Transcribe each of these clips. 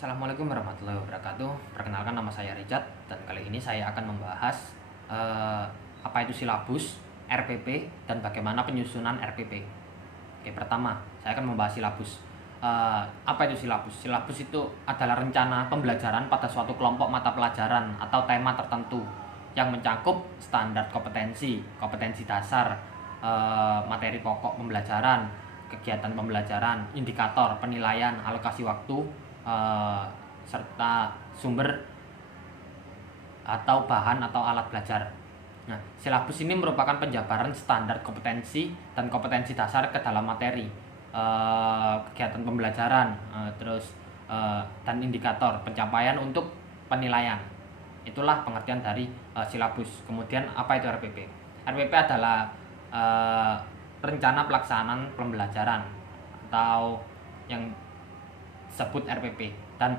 Assalamualaikum warahmatullahi wabarakatuh. Perkenalkan, nama saya Richard dan kali ini saya akan membahas eh, apa itu silabus, RPP, dan bagaimana penyusunan RPP. Oke, pertama saya akan membahas silabus. Apa itu silabus? Silabus itu adalah rencana pembelajaran pada suatu kelompok mata pelajaran atau tema tertentu yang mencakup standar kompetensi, kompetensi dasar, materi pokok pembelajaran, kegiatan pembelajaran, indikator, penilaian, alokasi waktu, eh, serta sumber atau bahan atau alat belajar. Nah, silabus ini merupakan penjabaran standar kompetensi dan kompetensi dasar ke dalam materi, kegiatan pembelajaran, dan indikator pencapaian untuk penilaian. Itulah pengertian dari silabus. Kemudian apa itu RPP? RPP adalah rencana pelaksanaan pembelajaran atau yang disebut RPP. Dan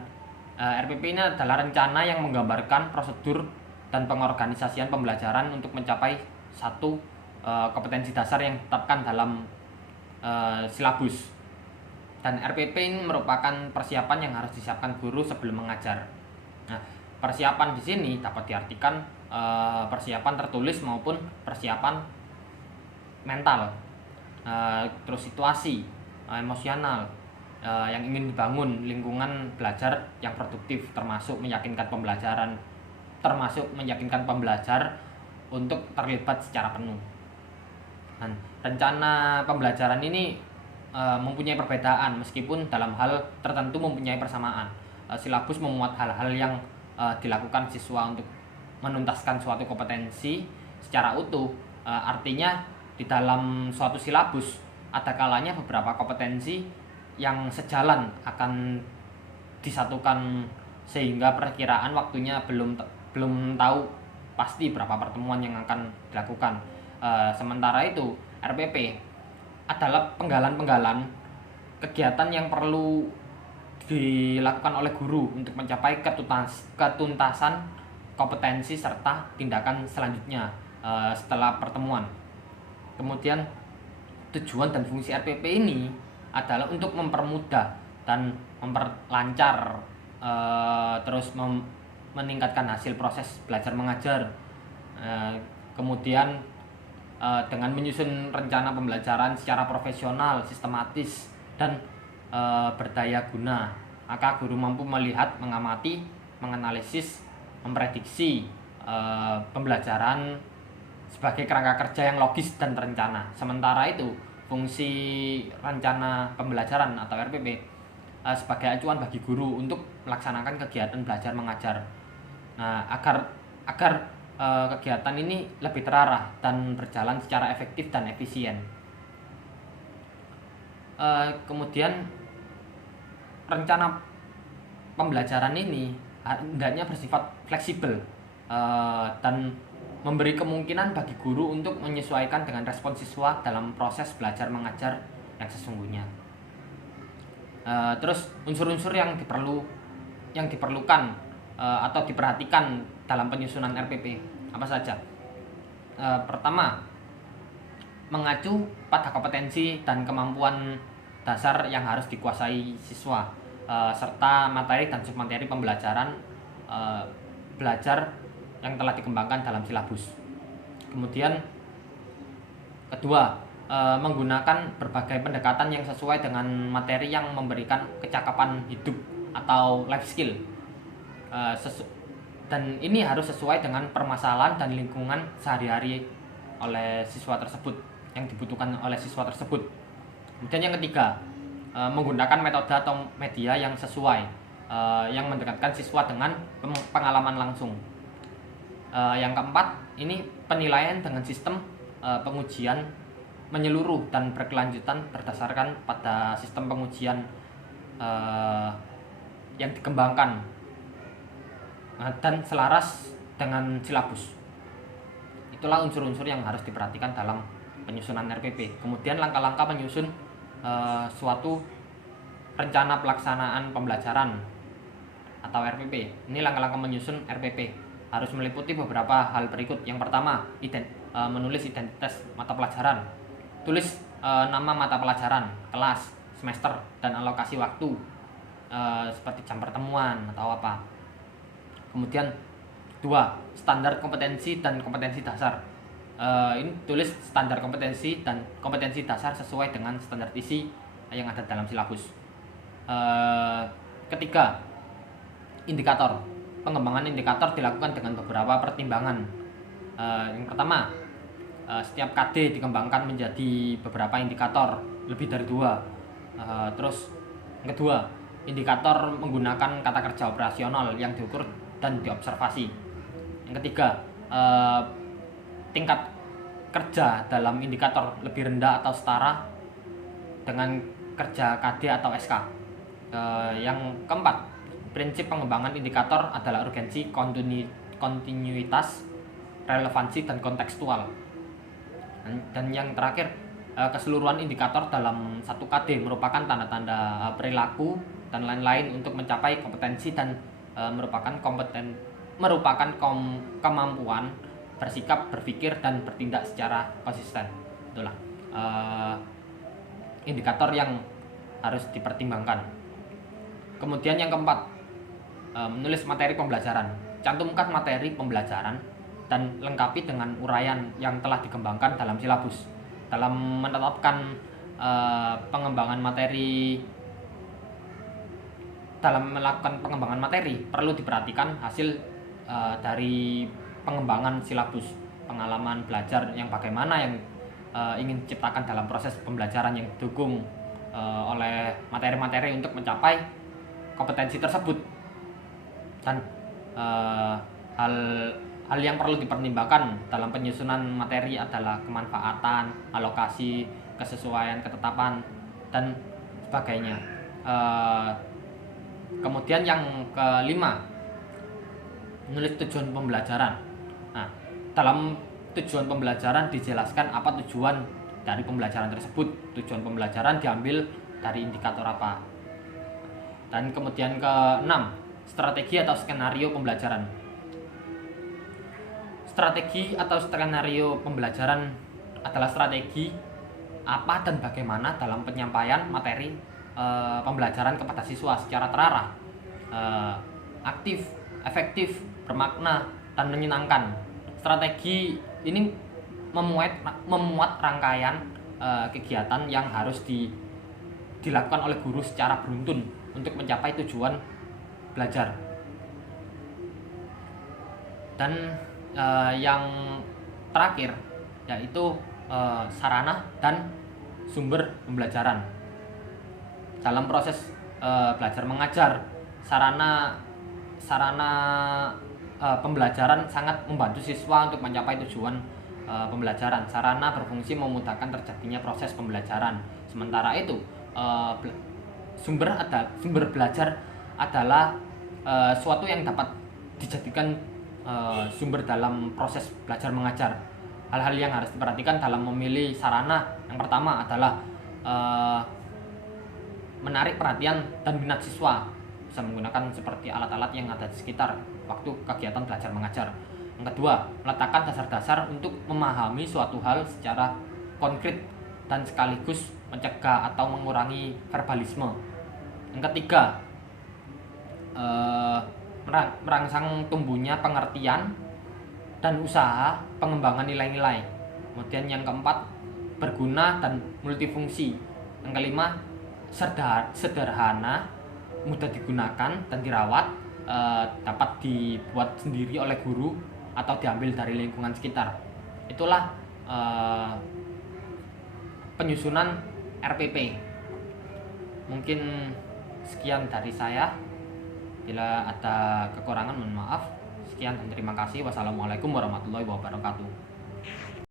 RPP ini adalah rencana yang menggambarkan prosedur dan pengorganisasian pembelajaran untuk mencapai satu kompetensi dasar yang ditetapkan dalam silabus. Dan RPP ini merupakan persiapan yang harus disiapkan guru sebelum mengajar. Nah, persiapan di sini dapat diartikan persiapan tertulis maupun persiapan mental, terus situasi, emosional, yang ingin dibangun lingkungan belajar yang produktif, termasuk meyakinkan pembelajar untuk terlibat secara penuh. Dan rencana pembelajaran ini mempunyai perbedaan meskipun dalam hal tertentu mempunyai persamaan. Silabus memuat hal-hal yang dilakukan siswa untuk menuntaskan suatu kompetensi secara utuh. Artinya di dalam suatu silabus ada kalanya beberapa kompetensi yang sejalan akan disatukan sehingga perkiraan waktunya belum tahu pasti berapa pertemuan yang akan dilakukan. Sementara itu RPP adalah penggalan-penggalan kegiatan yang perlu dilakukan oleh guru untuk mencapai ketuntasan kompetensi serta tindakan selanjutnya setelah pertemuan. Kemudian tujuan dan fungsi RPP ini adalah untuk mempermudah dan memperlancar, meningkatkan hasil proses belajar mengajar. Kemudian dengan menyusun rencana pembelajaran secara profesional, sistematis, dan berdaya guna, maka guru mampu melihat, mengamati, menganalisis, memprediksi pembelajaran sebagai kerangka kerja yang logis dan terencana. Sementara itu, fungsi rencana pembelajaran atau RPP sebagai acuan bagi guru untuk melaksanakan kegiatan belajar mengajar. Nah, agar kegiatan ini lebih terarah dan berjalan secara efektif dan efisien. Kemudian rencana pembelajaran ini hendaknya bersifat fleksibel dan memberi kemungkinan bagi guru untuk menyesuaikan dengan respon siswa dalam proses belajar mengajar yang sesungguhnya. Terus unsur-unsur yang diperlukan atau diperhatikan dalam penyusunan RPP apa saja? Pertama, mengacu pada kompetensi dan kemampuan dasar yang harus dikuasai siswa, serta materi dan submateri pembelajaran belajar yang telah dikembangkan dalam silabus. Kemudian kedua, menggunakan berbagai pendekatan yang sesuai dengan materi yang memberikan kecakapan hidup atau life skill, dan ini harus sesuai dengan permasalahan dan lingkungan sehari-hari oleh siswa tersebut, yang dibutuhkan oleh siswa tersebut. Kemudian yang ketiga, menggunakan metode atau media yang sesuai, yang mendekatkan siswa dengan pengalaman langsung. Yang keempat, ini penilaian dengan sistem pengujian menyeluruh dan berkelanjutan berdasarkan pada sistem pengujian yang dikembangkan dan selaras dengan silabus. Itulah unsur-unsur yang harus diperhatikan dalam penyusunan RPP. Kemudian langkah-langkah menyusun suatu rencana pelaksanaan pembelajaran atau RPP. Ini langkah-langkah menyusun RPP harus meliputi beberapa hal berikut. Yang pertama, menulis identitas mata pelajaran. Tulis nama mata pelajaran, kelas, semester, dan alokasi waktu. seperti jam pertemuan atau apa. Kemudian 2, standar kompetensi dan kompetensi dasar. Ini tulis standar kompetensi dan kompetensi dasar sesuai dengan standar isi yang ada dalam silabus. Ketiga, indikator. Pengembangan indikator dilakukan dengan beberapa pertimbangan. Yang pertama, setiap KD dikembangkan menjadi beberapa indikator, lebih dari 2. Terus yang kedua, indikator menggunakan kata kerja operasional yang diukur dan diobservasi. Yang ketiga, tingkat kerja dalam indikator lebih rendah atau setara dengan kerja KD atau SK. Yang keempat, prinsip pengembangan indikator adalah urgensi, kontinuitas, relevansi, dan kontekstual. Dan yang terakhir, keseluruhan indikator dalam satu KD merupakan tanda-tanda perilaku dan lain-lain untuk mencapai kompetensi dan merupakan kemampuan bersikap, berpikir, dan bertindak secara konsisten. Itulah indikator yang harus dipertimbangkan. Kemudian yang keempat, menulis materi pembelajaran. Cantumkan materi pembelajaran dan lengkapi dengan uraian yang telah dikembangkan dalam silabus. Dalam menetapkan pengembangan materi, dalam melakukan pengembangan materi perlu diperhatikan hasil dari pengembangan silabus, pengalaman belajar yang bagaimana yang ingin diciptakan dalam proses pembelajaran yang didukung oleh materi-materi untuk mencapai kompetensi tersebut. Dan hal yang perlu dipertimbangkan dalam penyusunan materi adalah kemanfaatan, alokasi, kesesuaian, ketetapan, dan sebagainya. Kemudian yang kelima, menulis tujuan pembelajaran. Nah, dalam tujuan pembelajaran dijelaskan apa tujuan dari pembelajaran tersebut. Tujuan pembelajaran diambil dari indikator apa. Dan kemudian keenam, strategi atau skenario pembelajaran. Strategi atau skenario pembelajaran adalah strategi apa dan bagaimana dalam penyampaian materi pembelajaran kepada siswa secara terarah, aktif, efektif, bermakna, dan menyenangkan. Strategi ini memuat rangkaian kegiatan yang harus dilakukan oleh guru secara beruntun untuk mencapai tujuan belajar. Dan yang terakhir yaitu sarana dan sumber pembelajaran. Dalam proses belajar mengajar, sarana pembelajaran sangat membantu siswa untuk mencapai tujuan pembelajaran. Sarana berfungsi memudahkan terjadinya proses pembelajaran. Sementara itu, sumber belajar adalah suatu yang dapat dijadikan sumber dalam proses belajar mengajar. Hal-hal yang harus diperhatikan dalam memilih sarana, yang pertama adalah menarik perhatian dan minat siswa, bisa menggunakan seperti alat-alat yang ada di sekitar waktu kegiatan belajar mengajar. Yang kedua, meletakkan dasar-dasar untuk memahami suatu hal secara konkret dan sekaligus mencegah atau mengurangi verbalisme. Yang ketiga, merangsang tumbuhnya pengertian dan usaha pengembangan nilai-nilai. Kemudian yang keempat, berguna dan multifungsi. Yang kelima, sederhana, mudah digunakan dan dirawat, dapat dibuat sendiri oleh guru atau diambil dari lingkungan sekitar. Itulah penyusunan RPP. Mungkin sekian dari saya. Bila ada kekurangan mohon maaf. Sekian dan terima kasih. Wassalamualaikum warahmatullahi wabarakatuh.